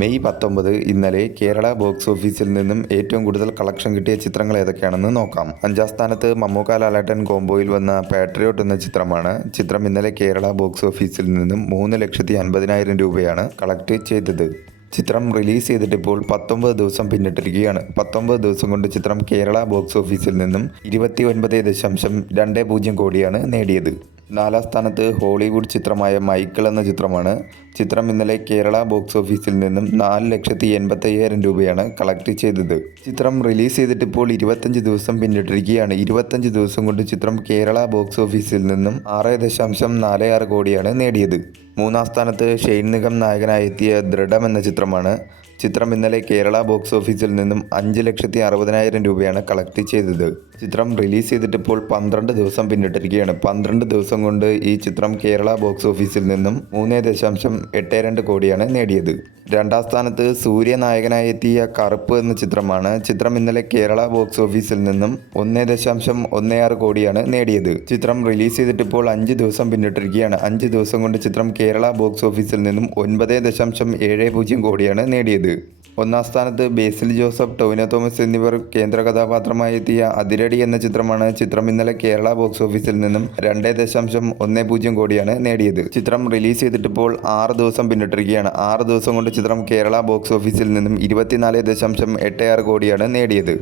May 19 ഇന്നലെ Kerala box ഓഫീസിൽ നിന്നും ഏറ്റവും കൂടുതൽ കളക്ഷൻ കിട്ടിയ ചിത്രങ്ങൾ ഏതൊക്കെയാണെന്ന് നോക്കാം. 5ാം സ്ഥാനത്ത് മമ്മൂക്ക ലാലേട്ടൻ കോംബോയിൽ വന്ന പാട്രിയോട്ട് എന്ന ചിത്രമാണ്. ചിത്രം ഇന്നലെ കേരള ബോക്സ് ഓഫീസിൽ നിന്നും 3,50,000 രൂപയാണ് കളക്ട് ചെയ്തത്. ചിത്രം റിലീസ് ചെയ്തിട്ടിപ്പോൾ 19 ദിവസം പിന്നിട്ടിരിക്കുകയാണ്. 19 ദിവസം കൊണ്ട് ചിത്രം കേരള ബോക്സ് ഓഫീസിൽ നിന്നും 29.20 കോടിയാണ് നേടിയത്. 4ാം സ്ഥാനത്ത് ഹോളിവുഡ് ചിത്രമായ മൈക്കിൾ എന്ന ചിത്രമാണ്. ചിത്രം ഇന്നലെ കേരള ബോക്സ് ഓഫീസിൽ നിന്നും 4,85,000 രൂപയാണ് കളക്ട് ചെയ്തത്. ചിത്രം റിലീസ് ചെയ്തിട്ടിപ്പോൾ 25 ദിവസം പിന്നിട്ടിരിക്കുകയാണ്. 25 ദിവസം കൊണ്ട് ചിത്രം കേരള ബോക്സ് ഓഫീസിൽ നിന്നും 6.46 കോടിയാണ് നേടിയത്. 3ാം സ്ഥാനത്ത് ഷെയ്ൻ നിഗം നായകനായെത്തിയ ദൃഢം എന്ന ചിത്രമാണ്. ചിത്രം ഇന്നലെ കേരള ബോക്സ് ഓഫീസിൽ നിന്നും 5,60,000 രൂപയാണ് കളക്ട് ചെയ്തത്. ചിത്രം റിലീസ് ചെയ്തിട്ടിപ്പോൾ 12 ദിവസം പിന്നിട്ടിരിക്കുകയാണ്. 12 ദിവസം കൊണ്ട് ഈ ചിത്രം കേരള ബോക്സ് ഓഫീസിൽ നിന്നും 3.82 കോടിയാണ് നേടിയത്. 2ാം സ്ഥാനത്ത് സൂര്യ നായകനായി എത്തിയ കറുപ്പ് എന്ന ചിത്രമാണ്. ചിത്രം ഇന്നലെ കേരള ബോക്സ് ഓഫീസിൽ നിന്നും 1.16 കോടിയാണ് നേടിയത്. ചിത്രം റിലീസ് ചെയ്തിട്ടിപ്പോൾ 5 ദിവസം പിന്നിട്ടിരിക്കുകയാണ്. 5 ദിവസം കൊണ്ട് ചിത്രം കേരള ബോക്സ് ഓഫീസിൽ നിന്നും 9.70 കോടിയാണ് നേടിയത്. 1ാം സ്ഥാനത്ത് ബേസിൽ ജോസഫ്, ടൊവിനോ തോമസ് എന്നിവർ കേന്ദ്ര കഥാപാത്രമായി എത്തിയ അതിരടി എന്ന ചിത്രമാണ്. ചിത്രം ഇന്നലെ കേരള ബോക്സ് ഓഫീസിൽ നിന്നും 2.10 കോടിയാണ് നേടിയത്. ചിത്രം റിലീസ് ചെയ്തിട്ടിപ്പോൾ 6 ദിവസം പിന്നിട്ടിരിക്കുകയാണ്. 6 ദിവസം കൊണ്ട് ചിത്രം കേരള ബോക്സ് ഓഫീസിൽ നിന്നും 24.86 കോടിയാണ് നേടിയത്.